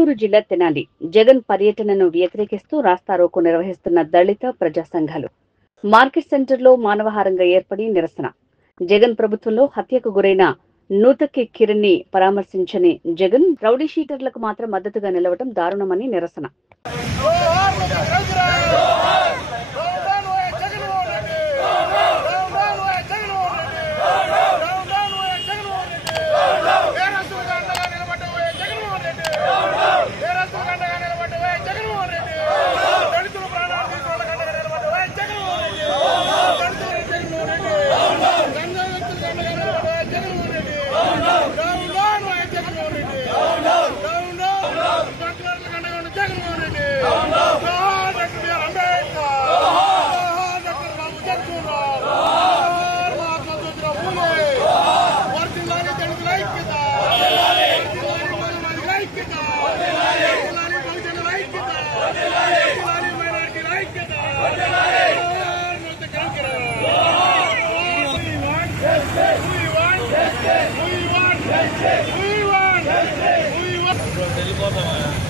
గుంటూరు జిల్లా తెనాలి జగన్ పర్యటనను వ్యతిరేకిస్తూ రాస్తారోకో నిర్వహిస్తున్న దళిత ప్రజా సంఘాలు మార్కెట్ సెంటర్లో మానవహారంగా ఏర్పడి నిరసన. జగన్ ప్రభుత్వంలో హత్యకు గురైన నూతక్కి కిరణ్ ని పరామర్శించని జగన్ రౌడీ షీటర్లకు మాత్రం మద్దతుగా నిలవడం దారుణమని నిరసన. We want.